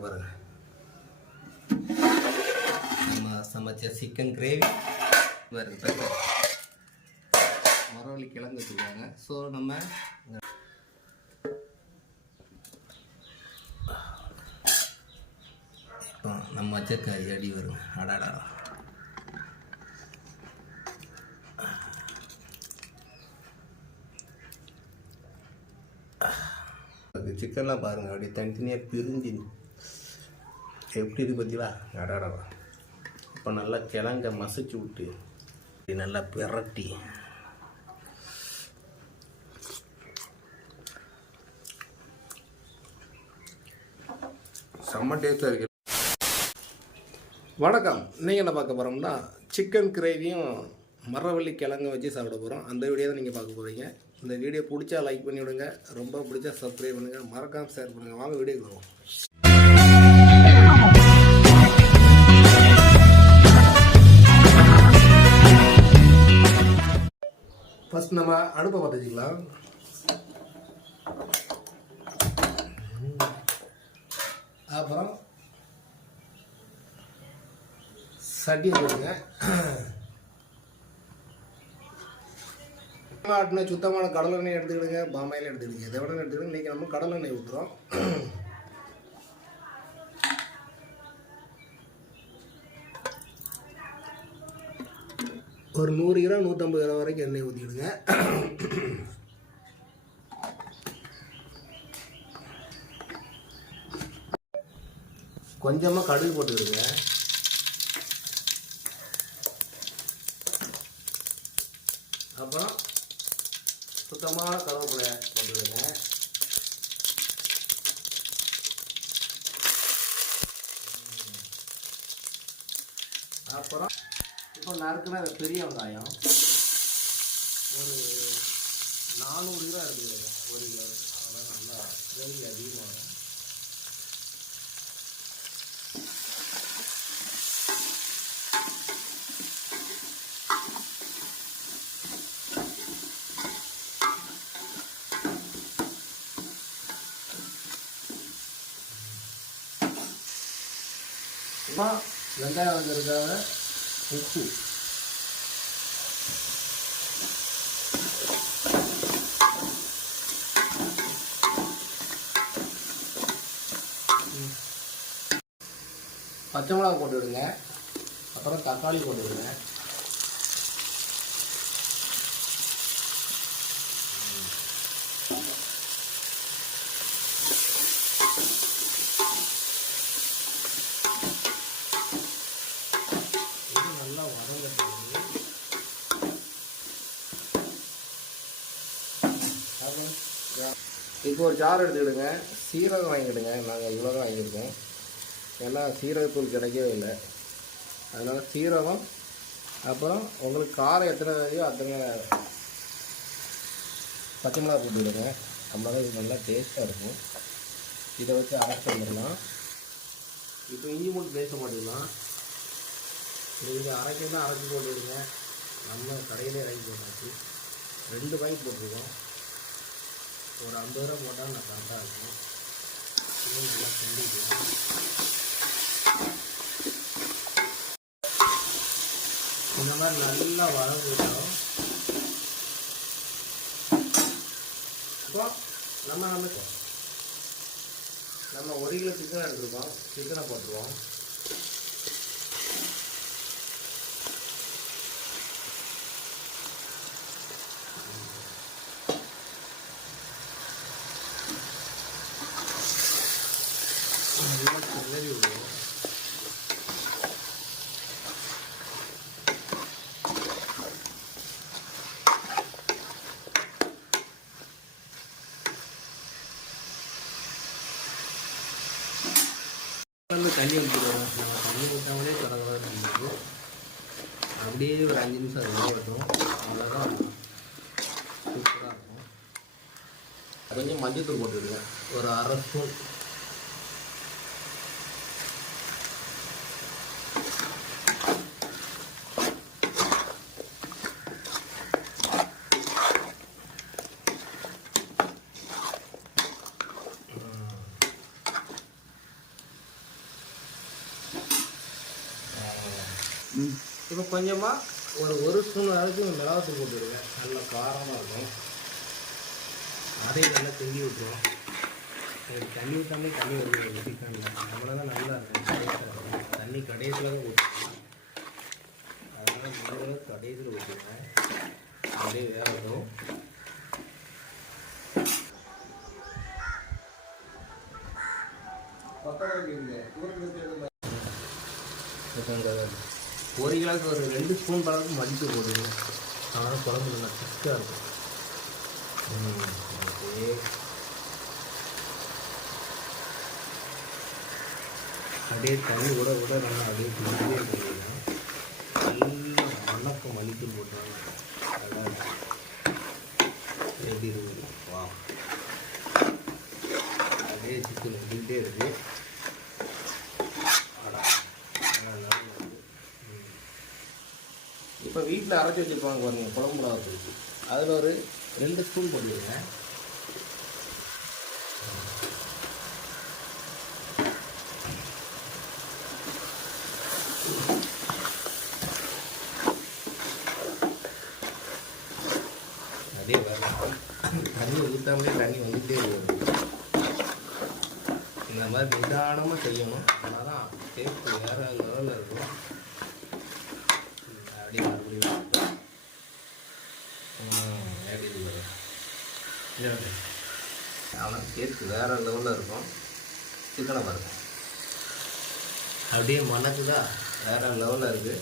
பாருங்க, நம்ம சமைச்ச சிக்கன் கிரேவி வருது. மரவள்ளி கிழங்கு வச்சுருக்காங்க. ஸோ நம்ம இப்போ நம்ம வச்ச கறி அடி வருங்க. அடாடா, சிக்கன்லாம் பாருங்கள் அப்படியே தனித்தனியாக பிரிஞ்சு எப்படி இருக்கு பார்த்தீங்களா? அடாடா, இப்போ நல்லா கிழங்க மசிச்சு விட்டு நல்லா பிரட்டி செம்ம டேஸ்ட்டாக இருக்கு. வணக்கம், நீங்கள் என்ன பார்க்க போகிறோம்னா சிக்கன் கிரேவியும் மரவள்ளி கிழங்கு வச்சு சாப்பிட போகிறோம். அந்த வீடியோ தான் நீங்கள் பார்க்க போகிறீங்க. இந்த வீடியோ பிடிச்சா லைக் பண்ணி விடுங்க, ரொம்ப பிடிச்சா சப்ஸ்கிரைப் பண்ணுங்கள், மறக்காமல் ஷேர் பண்ணுங்கள். வாங்க வீடியோக்கு வருவோம். ஃபர்ஸ்ட் நம்ம அடுப்பை பற்ற வச்சுக்கலாம். அப்புறம் சட்டியை போடுங்க. ஆட்டின சுத்தமான கடலை எண்ணெய் எடுத்துக்கிடுங்க, பாமாயில் எடுத்துக்கிடுங்க, எதை விட எடுத்துக்கிடுங்க. இன்றைக்கி நம்ம கடலை எண்ணெய் ஊற்றுறோம். ஒரு 100 கிராம் 150 கிராம் வரைக்கும் எண்ணெய் ஊற்றிக்கிடுங்க. கொஞ்சமாக கடுகு போட்டுக்கிடுங்க. அப்புறம் சுத்தமான கருவேப்பிலை போட்டுக்கிடுங்க. அப்புறம் இப்போ நறுக்குனா பெரிய வெங்காயம் ஒரு 400 கிராம் எடுத்துக்கிடுங்க. 1 கிலோ. அதெல்லாம் நல்லா கிரேவி அதிகமாக. இப்போ வெங்காயம் வந்ததுக்காக உப்பு, பச்சை மிளகா போட்டுவிடுங்க. அப்புறம் தக்காளி போட்டுவிடுங்க. நல்லா வதங்கட்டும். இப்போ ஒரு ஜார் எடுத்துக்கிடுங்க. சீரகம் வாங்கிக்கிடுங்க. நாங்கள் இவ்வளோ தான் வாங்கியிருக்கோம். ஏன்னா சீரகத்தூள் கிடைக்கவே இல்லை. அதனால் சீரகம், அப்புறம் உங்களுக்கு காரம் எத்தனை வேலையோ அத்தனை பச்சை மிளகா போட்டுவிடுங்க. நம்மளால இது நல்லா டேஸ்ட்டாக இருக்கும். இதை வச்சு அரைச்சி வந்துடலாம். இப்போ இஞ்சி மூட்டு பேச மாட்டேங்கலாம். நீங்கள் அரைக்கலாம் அரைச்சி போட்டுவிடுங்க. நம்ம கடையிலே இறங்கி போட்டாச்சு. 2 பாக்கெட் போட்டிருக்கோம். ஒரு 50 ரூபா போட்டால் நான் கரெக்டாக இருக்கும். இன்னும் நல்லா செஞ்சுக்கலாம். இந்த மாதிரி நல்லா வதங்கிட்டோம். இப்போ நம்ம 1 கிலோ சிக்கன் எடுத்துருக்கோம். சிக்கனை போட்டுருவோம். நல்லா கிளறி விடுவோம். தண்ணி ஊற்றிடுவோம். நம்ம தண்ணி ஊற்றாமலே தொடங்கலாம். நம்மளுக்கு அப்படியே ஒரு 5 நிமிஷம் அது வரட்டும். அவ்வளோதான், சூப்பராக இருக்கும். கொஞ்சம் மஞ்சத்தூள் போட்டுவிடுங்க. ஒரு 1/2 ஸ்பூன். இப்போ கொஞ்சமாக ஒரு ஸ்பூன் அளவுக்கு மிளகாத்தூள் போட்டுவிடுவேன். நல்லா காரமாக இருக்கும். அதையும் நல்லா கிண்டி விட்டுருவோம். தண்ணி ஊற்றாமே தண்ணி வருது சிக்கனில், அவ்வளோ தான் நல்லா இருக்கும். தண்ணி கடைசியில் தான் ஊற்றுவேன். அதனால் முதல்ல கடைசியில் ஊற்றுவேன். அப்படியே வேகட்டும். ஒரு கிலோவுக்கு ஒரு 2 ஸ்பூன் அளவுக்கு மதிப்பு போடுவோம். அதனால் குழம்பு நல்லா திக்காக இருக்கும். அப்படியே தண்ணி விட விட நல்லா அப்படியே கிண்டியே போடுவோம். நல்லா மணக்கம் மல்லித்தூள் போட்டுருவாங்க. அதான் எப்படி இருக்குது வா. அப்படியே சிக்கன் கிண்டிகிட்டே இருக்குது. இப்போ வீட்டில் அரைச்சி வச்சுருப்பாங்க பாருங்க குழம்பு மிளகாத்தூள், அதில் ஒரு 2 ஸ்பூன் போட்டுருங்க. அதே வரலாம். தண்ணி ஊற்றாமலே தண்ணி வந்துகிட்டே இருக்கும். இந்த மாதிரி நிதானமாக செய்யணும். ஆனால் தான் டேஸ்ட் வேறு லெவலில் இருக்கும். அப்படியே மறுபடியும் ஆனால் டேஸ்ட் வேறு லெவலில் இருக்கும். சிக்கனை பாருங்க அப்படியே மணக்குதா, வேறு லெவலில் இருக்குது.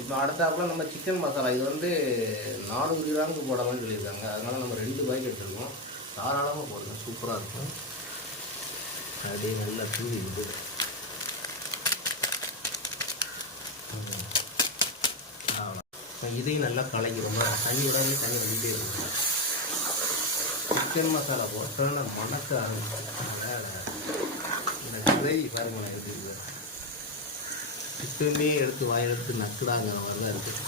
இப்போ அடுத்தாப்புல நம்ம சிக்கன் மசாலா, இது வந்து 400 கிராமுக்கு போடாமன்னு சொல்லியிருக்காங்க. அதனால் நம்ம 2 பாக்கெட் எடுத்துருக்கோம். தாராளமாக போடலாம், சூப்பராக இருக்கும். அப்படியே நல்லா தூவிடுது. இதையும் நல்லா கலக்கிறோம். தண்ணி விடாமே தண்ணி வந்துட்டே இருக்கும். சிக்கன் மசாலா போட்டோன்னா மணக்க ஆரம்பிச்சு. இந்த கிரேவி பாருங்களேன் இருக்குது. சிக்கனே எடுத்து வாயெடுத்து நக்குடாங்கிற மாதிரி தான் இருக்குது.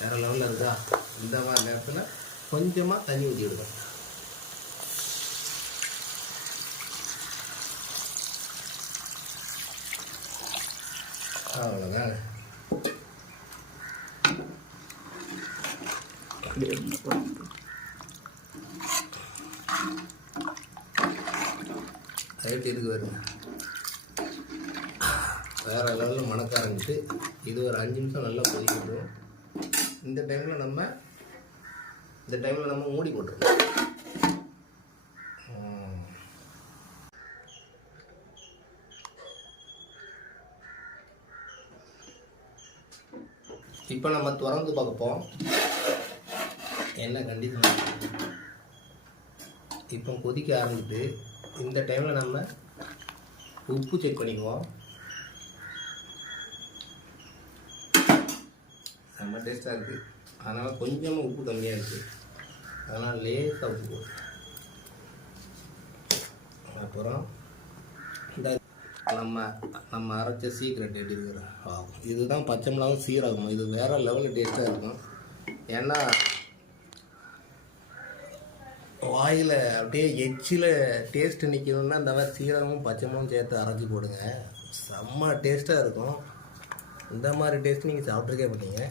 வேறு லெவலில் இருக்கா. இந்த மாதிரி நேரத்தில் கொஞ்சமாக தண்ணி ஊற்றி விடுவேன். அவ்வளோதான். ரைட் இருக்கு வருங்க. வேறு லெவலில் மணக்க ஆரம்பிச்சு இது ஒரு 5 நிமிஷம் நல்லா கொதிக்கட்டும். இந்த டைமில் நம்ம மூடி போட்டுருவோம். இப்போ நம்ம திறந்து பார்ப்போம் என்ன கண்டிஷன். இப்போ கொதிக்க ஆரம்பிட்டு இந்த டைமில் நம்ம உப்பு செக் பண்ணிக்குவோம். செம்ம டேஸ்ட்டாக இருக்குது. அதனால் கொஞ்சமாக உப்பு கம்மியாக இருக்குது. அதனால் லேசாக உப்பு போடும். அப்புறம் இந்த நம்ம அரைச்ச சீக்கிரட் எப்படி இருக்கிறோம். இதுதான் பச்சை மிளகாவும் சீரகம். இது வேறு லெவலில் டேஸ்ட்டாக இருக்கும். ஏன்னா வாயில் அப்படியே எச்சில் டேஸ்ட்டு நிற்கணுன்னா இந்த மாதிரி சீரகமும் பச்சை மிளகும் சேர்த்து அரைச்சி போடுங்க. செம்ம டேஸ்ட்டாக இருக்கும். இந்த மாதிரி டேஸ்ட் நீங்கள் சாப்பிட்ருக்கே மாட்டீங்க.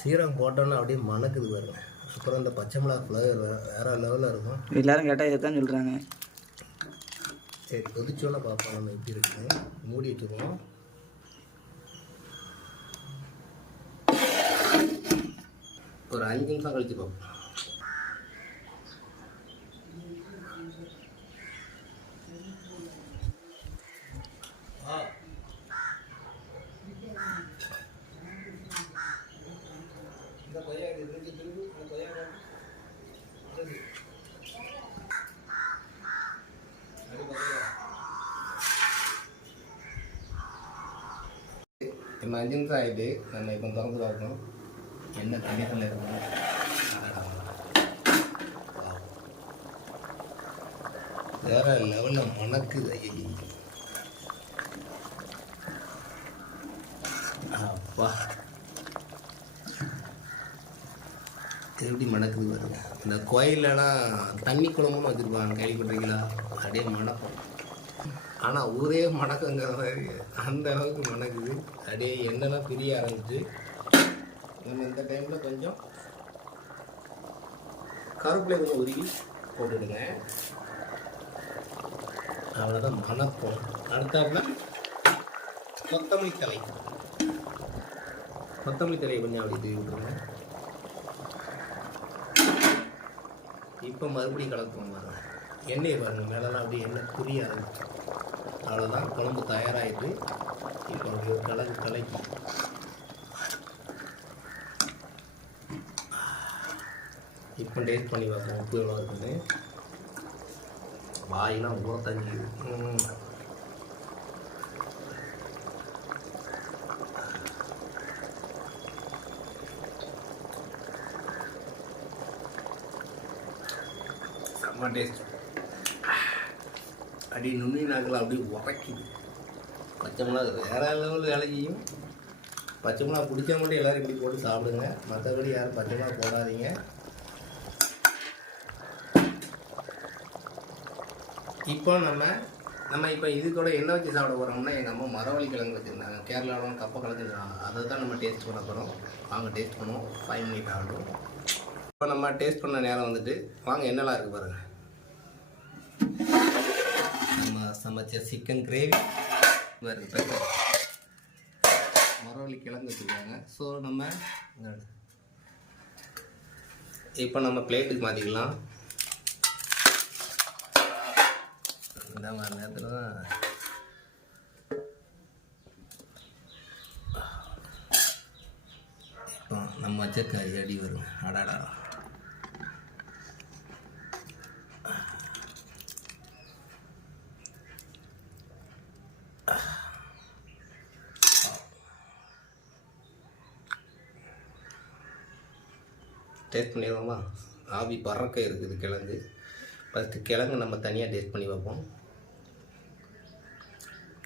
சீரகம் போட்டோன்னா அப்படியே மணக்குது பாருங்க. அப்புறம் இந்த பச்சை மிளகா ஃப்ளேவர் வேறு லெவலில் இருக்கும். எல்லோரும் கேட்டால் இதை தான் சொல்கிறாங்க. சரி, கொதிச்சோன்னு பார்ப்போம் நம்ம எப்படி இருக்குன்னு. மூடி வச்சுருவோம். ஒரு 5 நிமிஷம் கழிச்சு பார்ப்போம். இந்த கொய்யா திரும்பி கொய்யா நம்ம 5 நிமிஷம் ஆகிட்டு நம்ம இப்போ திறந்து பார்க்கணும் என்ன கண்டிஷனில் இருக்கணும். வேற லெவலில் மணக்குது. அப்பா எப்படி மணக்குது பாருங்க. இந்த கோயிலெலாம் தண்ணி குழம்புன்னு வச்சுருப்பாங்க, கேள்விப்பட்டிருக்கீங்களா? அப்படியே மணக்கும். ஆனால் ஊரே மணக்குங்கிற மாதிரி அந்த அளவுக்கு மணக்குது. அப்படியே எண்ணெய்லாம் பிரிய ஆரம்பிச்சு. நம்ம இந்த டைமில் கொஞ்சம் கருப்பிலை கொஞ்சம் உருகி போட்டுடுங்க. அவ்வளோதான் மணக்கும். அடுத்தாப்புல கொத்தமல்லி தழையை கொஞ்சம் அப்படி தூவி விட்டுருங்க. இப்போ மறுபடியும் கலக்குவோம் பாருங்க. எண்ணெய் பாருங்கள் மேலெல்லாம் அப்படியே எண்ணெய் புரிய ஆரம்பிச்சு. அவ்வளோதான், குழம்பு தயாராகிட்டு. இப்போ அப்படி ஒரு கலக்கி இப்போ டேஸ்ட் பண்ணி பார்ப்போம் உப்பு எவ்வளோ இருக்குன்னு. வாயெல்லாம் ஊற தண்ணி. செம்ம டேஸ்ட். அடி நுண்ணி நாக்கில் அப்படியே உரைக்குது. பச்சை மிளகா வேற லெவலில் வேலை செய்யும். பச்சை மிளகா பிடிச்ச மட்டும் எல்லோரும் இப்படி போட்டு சாப்பிடுங்க. மற்றபடி யாரும் பச்சை மிளகா போடாதீங்க. இப்போ நம்ம இப்போ இது கூட என்ன வச்சு சாப்பிட போகிறோம்னா, எங்கள் அம்மா மரவள்ளி கிழங்கு வச்சுருந்தாங்க. கேரளாவில் கப்பை கலந்துருக்காங்க. அதை தான் நம்ம டேஸ்ட் பண்ண போகிறோம். வாங்க டேஸ்ட் பண்ணுவோம். 5 மினிட் ஆகட்டும். இப்போ நம்ம டேஸ்ட் பண்ண நேரம் வந்துட்டு, வாங்க என்னெல்லாம் இருக்குது பாருங்கள். நம்ம சமைச்ச சிக்கன் கிரேவி இருக்குது, மரவள்ளி கிழங்கு வச்சுருக்காங்க. ஸோ நம்ம இப்போ நம்ம பிளேட்டுக்கு மாற்றிக்கலாம். இந்த மாதிரி நேரத்தில் தான் இப்போ நம்ம வச்ச கறி அடி வரும். அடாடா, டேஸ்ட் பண்ணிடுவோமா? ஆவி பறக்க இருக்குது கிழங்கு. ஃபஸ்ட்டு கிழங்கு நம்ம தனியாக டேஸ்ட் பண்ணி பார்ப்போம்.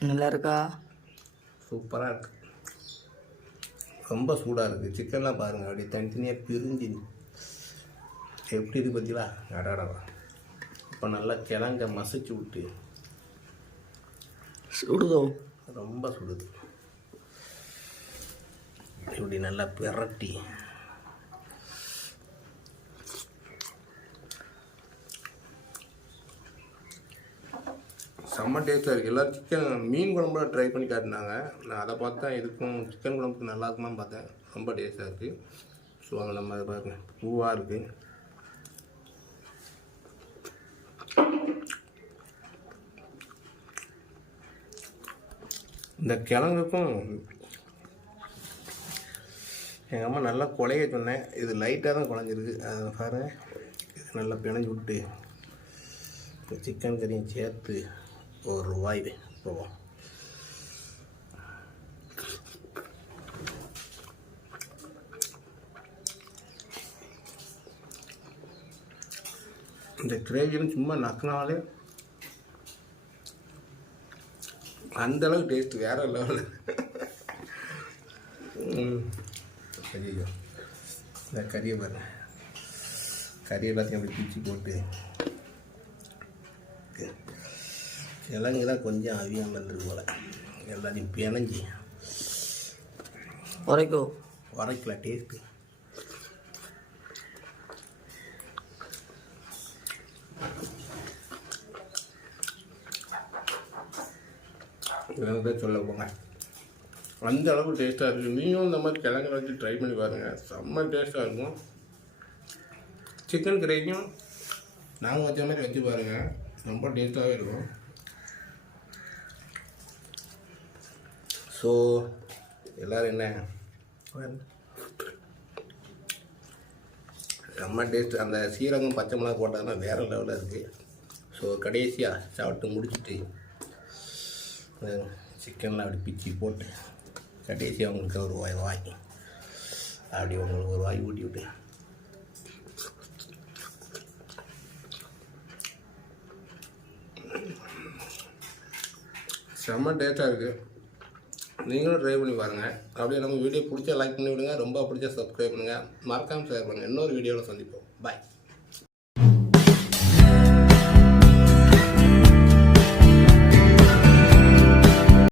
நல்லா இருக்கா? சூப்பராக இருக்குது. ரொம்ப சூடாக இருக்குது. சிக்கன்லாம் பாருங்கள் அப்படியே தனித்தனியாக பிரிஞ்சு எப்படி இருக்குது பார்த்தீங்களா? அடாடா. இப்போ நல்லா கிழங்க மசிச்சு விட்டு சுடுதோ, ரொம்ப சுடுது. இப்படி நல்லா பிரட்டி செம்ம டேஸ்ட்டாக இருக்குது. எல்லோரும் சிக்கன் மீன் குழம்புல ட்ரை பண்ணி காட்டினாங்க. நான் அதை பார்த்தேன், இதுக்கும் சிக்கன் குழம்புக்கு நல்லா இருக்குமான்னு பார்த்தேன். ரொம்ப டேஸ்ட்டாக இருக்குது. ஸோ அங்கே நம்ம பாருங்கள் பூவாக இருக்குது. இந்த கிழங்குக்கும் எங்கள் அம்மா நல்லா குழைய சொன்னேன். இது லைட்டாக தான் குழஞ்சிருக்கு. அதை பாருங்கள், இது நல்லா பிணைஞ்சு விட்டு சிக்கன் கறியும் சேர்த்து ஒரு வாய் போவோம். இந்த கிரேவியும் சும்மா நக்கினாலே அந்தளவுக்கு டேஸ்ட்டு வேறு லெவலில். ஐயோ, இந்த கறியை பாருங்க. கறி எல்லாத்தையும் அப்படி பிச்சு போட்டு கிழங்கு தான் கொஞ்சம் அவியாமல் இருந்தது போல். எல்லாத்தையும் பிணைஞ்சி உரைக்கல டேஸ்ட்டு. இதான் சொல்ல போங்க, அந்த அளவுக்கு டேஸ்ட்டாக இருக்குது. நீங்களும் இந்த மாதிரி கிழங்கு வச்சு ட்ரை பண்ணி பாருங்கள். செம்ம டேஸ்ட்டாக இருக்கும். சிக்கன் கிரேவியும் நாங்கள் வச்ச மாதிரி வச்சு பாருங்கள், ரொம்ப டேஸ்ட்டாகவே இருக்கும். ஸோ எல்லோரும் என்ன செம்ம டேஸ்ட். அந்த சீரகம் பச்சை மிளகா போட்டதுன்னா வேறு லெவலில் இருக்குது. ஸோ கடைசியாக சாப்பிட்டு முடிச்சுட்டு சிக்கனில் அப்படி பிச்சு போட்டு கடைசியாக உங்களுக்கு ஒரு வாய் அப்படி உங்களுக்கு ஒரு வாய் ஊட்டி விட்டு செம்ம டேஸ்ட்டாக இருக்குது. நீங்களும் ட்ரை பண்ணி பாருங்கள். அப்படியே நம்ம வீடியோ பிடிச்சா லைக் பண்ணி விடுங்க, ரொம்ப பிடிச்சா சப்ஸ்கிரைப் பண்ணுங்கள், மறக்காமல் ஷேர் பண்ணுங்கள். இன்னொரு வீடியோவில் சந்திப்போம். பாய்.